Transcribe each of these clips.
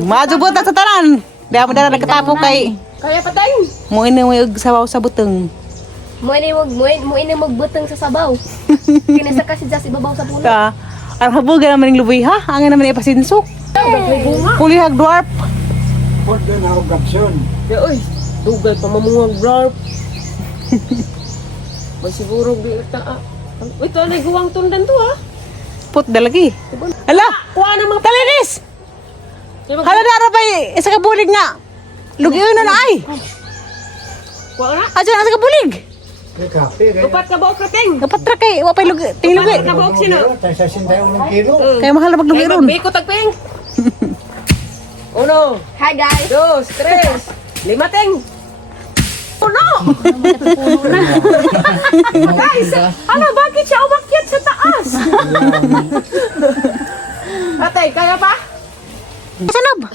Majubot na sa tanan. Diya mo na nagkatapo kay. Kaya patay. Mo ini mo yung sabaw sa buteng. Mo ini magbutang sa sabaw. Kinasa kasi sa ibabaw sa puno. Ka. Ang habuga naman yung lubuy ha. Angin naman yung pasinso. Kulihag dwarf. Put din ako gapson. Ya oy, dugal pa mamungag blarp. May siguro di ta. Ito na guwang tundan to ha. Put dalagi. Hala. Kuha na mga Talinis. Hala na ba isa ka bulig nga. Lugiyon na ay. Kuha na. Aja na sa ka bulig. Kape kay. Upat ka ba krating? Dapat ra kay wa pay lugi. Ting lugi. Upat ka ba sino? Tayo sa 61 kilo. Kaya mahal na maglugi ron. Biko tagping. Uno. Hi guys. Dos, tres. Lima ting. Uno. Guys, ano bakit siya umakyat sa taas? Atay, kaya pa? Sanab.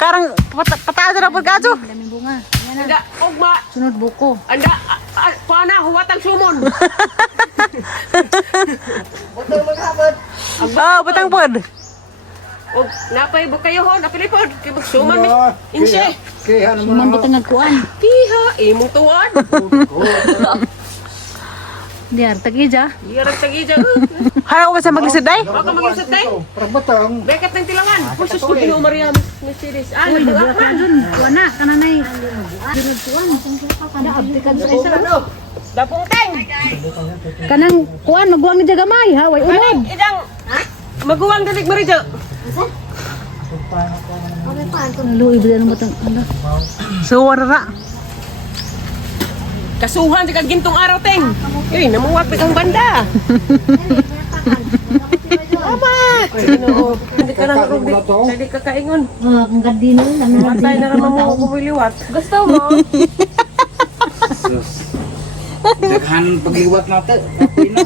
Karang pataas na po kaso. Daming bunga. Yan na. Anda, ugma. Sunod buko. Anda, paana, huwatang sumon. Butang maghabot. Oh, batang pod. Og, napay ba kayo ho? Napilipod. Kaya magsuman mi. Inse. Kaya ano Suman mo. butang nagkuan. Piha, imong tuwan. Diar tagija. Iyarag tagi dyan. Hala ko ba sa maglisod ay? Baka mag-isat tayo. Prabotang. Bekat ng tilangan. Pusus ko Pino Mariam. Mercedes. Ah, nag-akman. Kuan na kananay. Sunod kuan. Kada abdi ka sa isa. Dapong teng. Kanang kuan magbuang ni jagamay ha, way unod. Idang. Maguwang dalig marijo. Luoy ba nang butang ano? Suwar ra. Kasuhan sa gintong araw teng. Eh, namuwag ang banda. Amat. Sino? Hindi ka nang rubik. Hindi ka kaingon. Ang gardino namin Matay na naman mo kumiliwat. Gusto mo? Daghan pagliwat natin. Apoy na.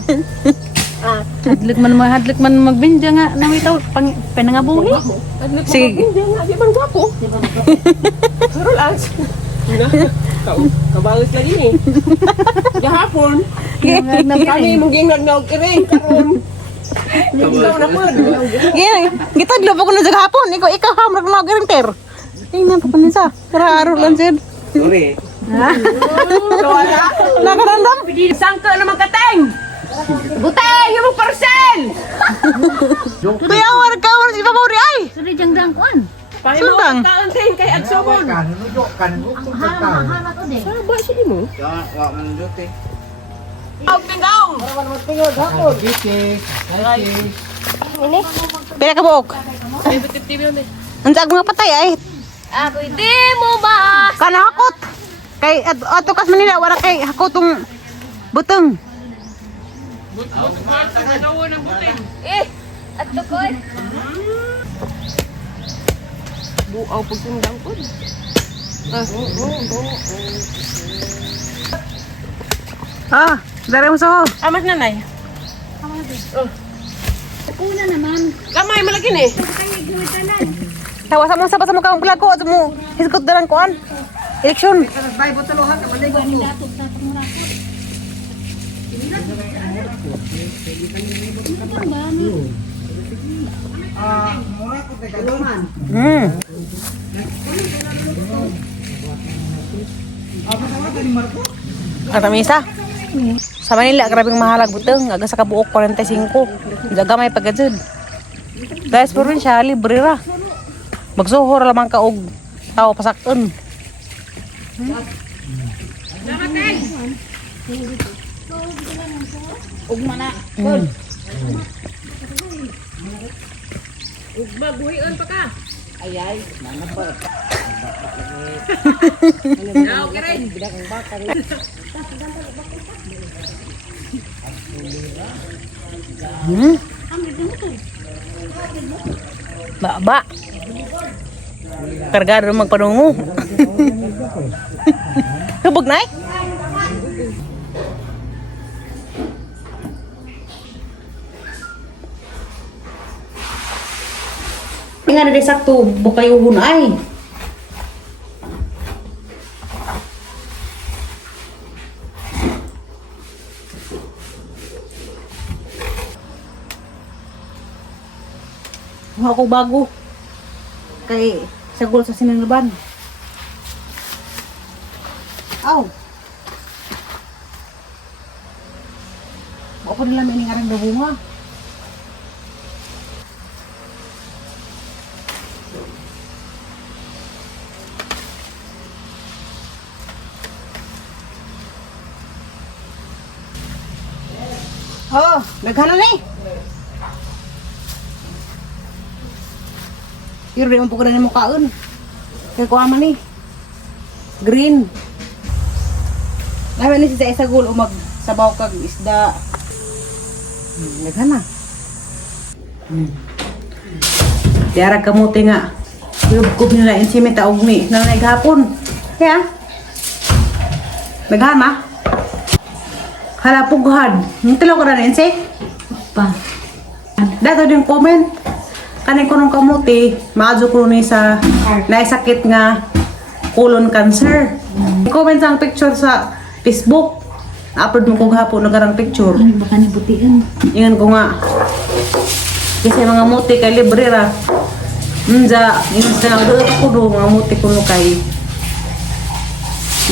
hadlik man magbinja nga na may taw panangabungi. Sige. Hindi nga, di man gwapo. Pero lang. Kabalos lagi ni. Gahapon, kami mong ginagnaw kiri. Karon. Ikaw na po. Gini, gitadlo pa ko na sa hapon. Ikaw hamrak na garanter. Tingnan pa panin sa. Kararo lang sid. Sorry. Wala. Nakarandam. Sangka naman kateng. Buteng yung parcel. Kuya war ka war si pamori ay. Suri jang dang kuan. Pahimo Sundang. kaan teng kay Agsomon. Kanuno ka. Saba siya mo. Wa man jote. Aw pingaw. Ini. Pila ka buok. Ay bitip TV on. Unsag mga patay ay. Ako di mo ba? Kana hakot. Kay ato kas Manila wala kay hakotong buteng. Eh, at tukoy. Buaw pagtundang ko. Dari mo sa. Amat nanay. Una naman. Kamay malaki ni. Tawa sa mga sa mga vlog ko ato mo. Hiskot dalan kuan. Eleksyon. Kata Misa. Sa Manila, grabing mahalag buteng. Aga sa kabuok 45. Jaga may pagkajud. Guys, probinsya, libre ra. Magsuhor lamang ka og tao pasakton. Ugma na. Magbuhian pa ka. Ayay. Okay rin. Ba. Kargado magpanungo. Hubog na eh. Nga na sakto bukay uhon ay. Ako bago. kay sagol sa sinanglaban. Aw. Ako nila may ningarang na bunga. Oh, naghanan na eh. Pero di mo po ka na mukhaon. Kaya kuha man eh. Green. Namin ni sa isagol o magsabaw kag isda. Naghana. Tiara kamuti nga. Yubkob nila insimi taog ni. Nanay gapon. Kaya? Naghana? Hala pughad. Nitilo ko na rin si? Pa. Dato din comment. Kanin ko nung kamuti, maadyo ko ni sa naisakit nga colon cancer. Comment sa picture sa Facebook. Upload mo kong hapon nagarang picture. Ano baka nabutian? Ingan ko nga. Kasi mga muti kay libre ra. Insa na doon ko do mga muti ko no kay.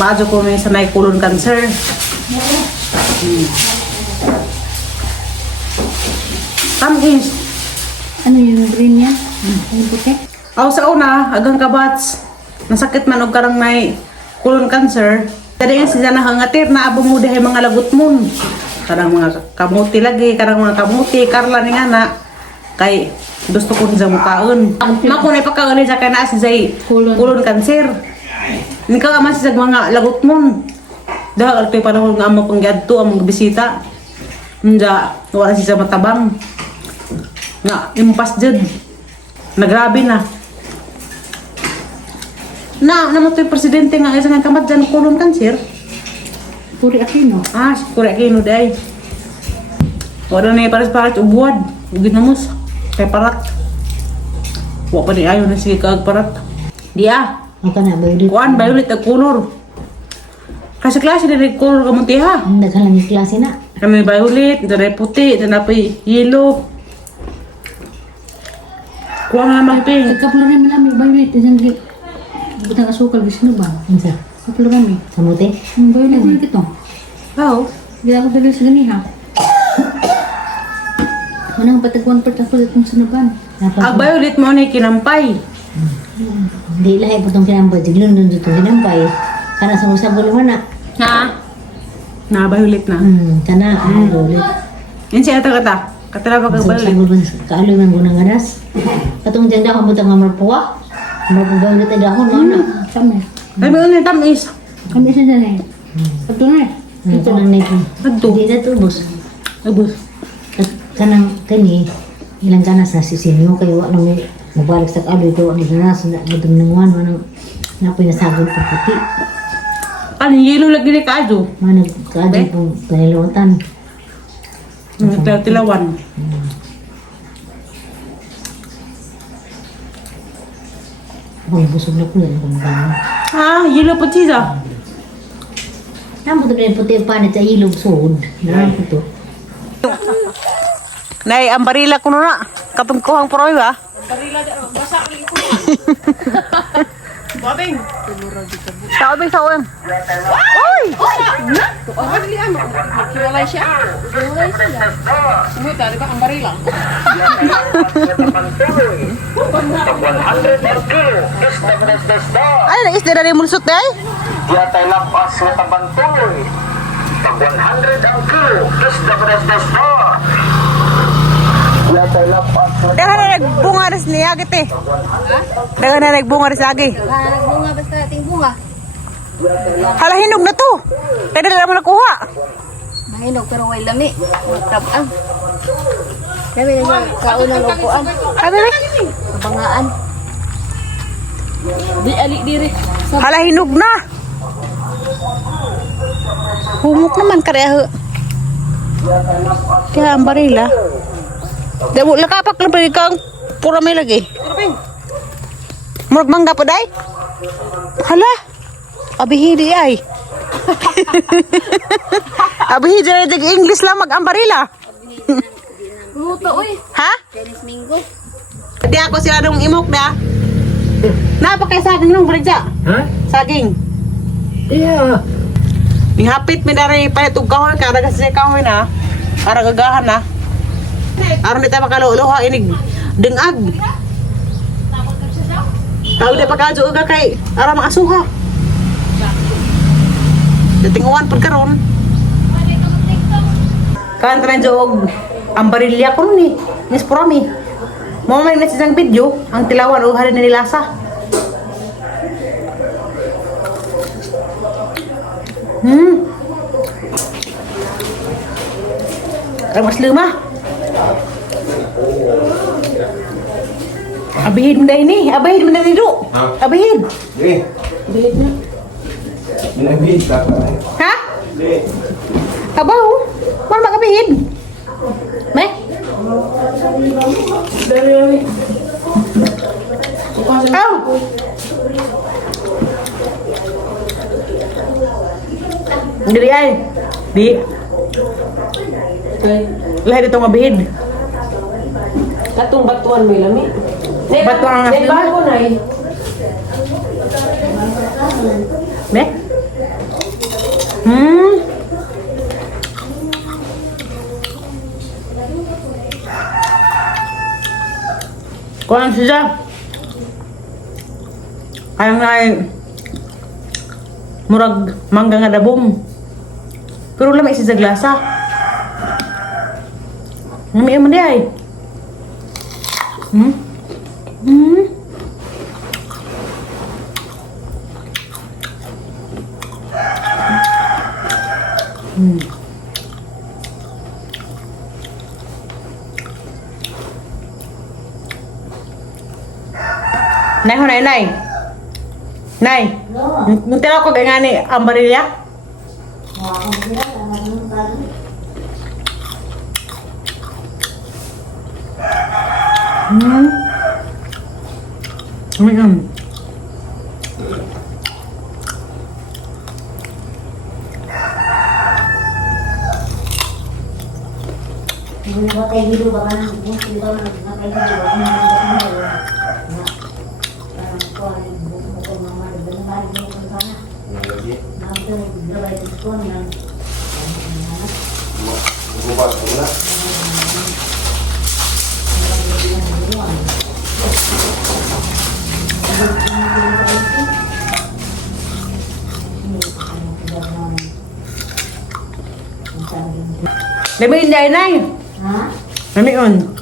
Maadyo ko ni sa may colon cancer. Tamis. Ano yung green niya? Ano puti? Ako sa una, agang kabats, nasakit man og karang may colon cancer. Tadi nga siya nahangatir na abong mo dihay mga lagot mon. Karang mga kamuti lagi, karang mga kamuti, karla ni nga na. Kay gusto ko sa mukaon. Mako na ipakaon sa kay naa siya colon cancer. Ni ka man siya mga lagot mon. Dahil kay panahon nga amo panggadto among bisita. Nda wala siya matabang. Nga impas jud. Nagrabe na. Namatay presidente nga isa nga kamat dyan colon cancer. Puri Aquino. Si Puri Aquino day. Wala na pares-pares ubuad. Ginamos. Kay parat. Wa pa ni ayo na sige kaag parat. Dia. Ang ka na, violet. Kuan violet ag color. Kasi klase na rin color kamunti ha. Naghalang yung klase na. Kami violet, dara puti, dara pa yellow. Kuha nga mang pink. Kaplo namin namin violet. Isang butang asukal gusto ba? Insa? Kaplo namin. Samuti? Violet na ito. Oo. Hindi ako dali sa ganiha. Manang patagwan pa ako itong sanaban. Ang violet mo na kinampay. Hindi lahi po itong kinampay. Tiglan nun itong kinampay. Kana sa musagol mo na. Ha? Na violet na. Kana, violet. Yan siya kata. Katala ka violet. Musagol ba kaaloy man gunang ganas. Katong dyan dahon butang nga marpuwa. Marpuwa ay dahon mo na. Kami. Ay, may unang tamis. Kami sa dyan eh. Ito na eh. Ito lang na ito. Adto. Hindi na ito, boss. Abos. Kanang kani, ilang ganas na sisinyo kayo ano may mabalik sa kaaloy ko ni ganas na butang nanguan manang napoy nasagol po puti. Ano, yellow lagi ni kaadyo. Mga nagkaadyo pong panilutan. Tilawan. Ako busog na po yan kung gano'n. Yellow po siya. Namo to rin puti panit sa ilog sud. Namo to. Nay, ang barila ko na. Kapag kuhang proy ba? Babing. Sabi sa uwan. Uy! Ang dili amo. Kiwalay siya. Kiwalay siya. Sumuta, di ba ang barila? Ay, naisda na rin mulusot na eh. Yatay lampas na tabantoy. Pag 100 ang kilo, desda. Yatay lampas na Dagan na nagbunga rin niya agad eh. Dagan na nagbunga rin sa agi. Nagbunga basta ating bunga. Hala, hinog na to. Kaya na naman nakuha. Mahinog pero may lami. Magtabang. Kami na siya kaunang upuan. Ay, bebe. Kabangaan. Di ali diri. Hala, hinog na. Humok naman kaya. Kaya ang barila. Damo lakapak lang pa kang pura may lagi. Murag mangga pa day. Hala. Abihidi ay. Abihidi na dig English lang mag ang barila. Luto uy. Ha? Chinese Mingo. Di ako sila dong imok na. Napakay saging nung Bridja. Ha? Saging. Iya. Ihapit mi dari paitug kahoy kada kasi kahoy na. Para gagahan na. Aron di tayo makaluha inig dengag. Tao di pagkadyo uga kay ara makasuha. Tinguan pud karon. Kan tanan jog ang barilya ko ni. Miss Promi. Mo may message ang video ang tilawan o halin ni lasa. Ay mas lima. Abihid mo na ini. Abihid mo na dito. Abihid. Eh. Abihid na. Nabihid ka pa. Ha? Abaw. Mana makabihid? Meh? Aw. Diri ay. Di. Lahat ito mabihid. Katong batuan may lami. Batuan ang asli ba? Bago na eh. Meh? Kuang siya. Kayang nga murag mangga nga dabong. Pero lamay siya sa glasa. Ngami mo di ay. Nay, hunay, nay. Nay. Munti ako kay nga ni ang barilya. Hindi ba tayo hidup ba kan? Hindi ba tayo hidup? Labi hindi ay nay. Ha? Nami on.